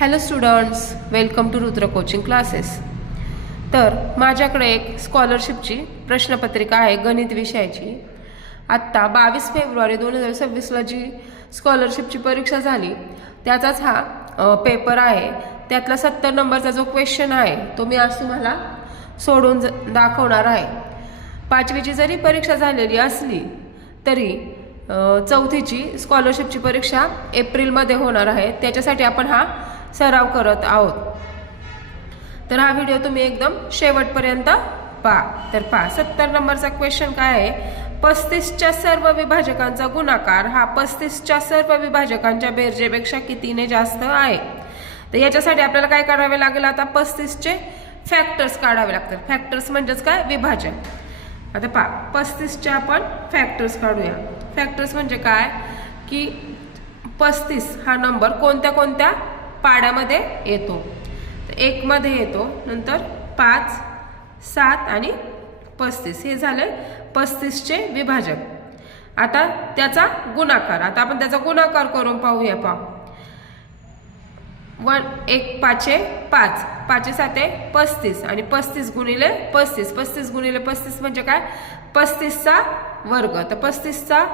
Hello students, welcome to Rudra coaching classes. तर माझ्याकडे एक स्कॉलरशिपची प्रश्नपत्रिका आहे गणित विषयाची. आत्ता 22 फेब्रुवारी 2026ला जी स्कॉलरशिपची परीक्षा झाली त्याचाच हा पेपर आहे. त्यातला 70 नंबरचा जो क्वेश्चन आहे तो मी आज तुम्हाला सोडून दाखवणार आहे. 5वीची जरी परीक्षा झालेली असली तरी 4थीची स्कॉलरशिपची परीक्षा एप्रिलमध्ये होणार आहे. त्याच्यासाठी आपण हा सराव करत आहोत. तर हा व्हिडिओ तुम्ही एकदम शेवटपर्यंत पहा. तर पहा, 70 नंबरचा क्वेश्चन काय आहे. 35च्या सर्व विभाजकांचा गुणाकार हा 35च्या सर्व विभाजकांच्या बेरजेपेक्षा कितीने जास्त आहे. तर याच्यासाठी आपल्याला काय करावे लागेल, आता 35चे फॅक्टर्स काढावे लागतात. फॅक्टर्स म्हणजेच काय, विभाजक. आता पहा, 35चे आपण फॅक्टर्स काढूया. फॅक्टर्स म्हणजे काय की 35 हा नंबर कोणत्या कोणत्या पाड्यामध्ये येतो. तर 1 मध्ये येतो, नंतर 5, 7 आणि 35 हे झाले 35चे विभाजक. आता त्याचा गुणाकार, आता आपण त्याचा गुणाकार करून पाहूया. पहा, 1 5 5, 5 7 35 आणि 35 गुणिले 35, 35 गुणिले 35 म्हणजे काय, 35चा वर्ग. तर 35चा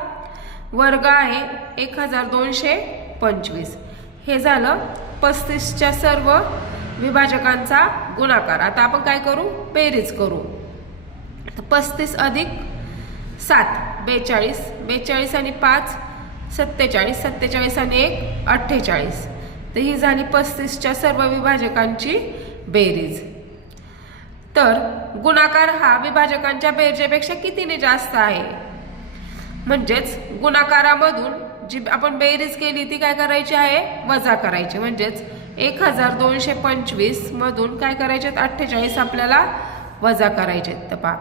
वर्ग आहे 1225. हे झालं 35च्या सर्व विभाजकांचा गुणाकार. आता आपण काय करू, बेरीज करू. तर 35 अधिक 7 42, 42 आणि 5 47, 47 आणि 1 48. तर ही झाली 35च्या सर्व विभाजकांची बेरीज. तर गुणाकार हा विभाजकांच्या बेरजेपेक्षा कितीने जास्त आहे. म्हणजेच गुणाकारामधून जी आपण बेरीज केली ती काय करायची आहे, वजा करायची. म्हणजेच 1225 मधून काय करायचे, 48 आपल्याला वजा करायचे. तर पहा,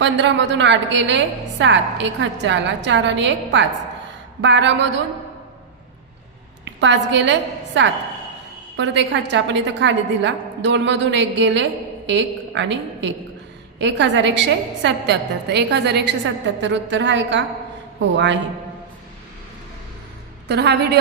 15 मधून 8 गेले 7, 1 हातचा आला 4 आणि 1 5. 12 मधून 5 गेले 7, परत 1 हातचा आपण इथं खाली दिला. 2 मधून 1 गेले 1 आणि 1, 1177. तर 1177 उत्तर आहे का, हो आहे. तर हा व्हिडिओ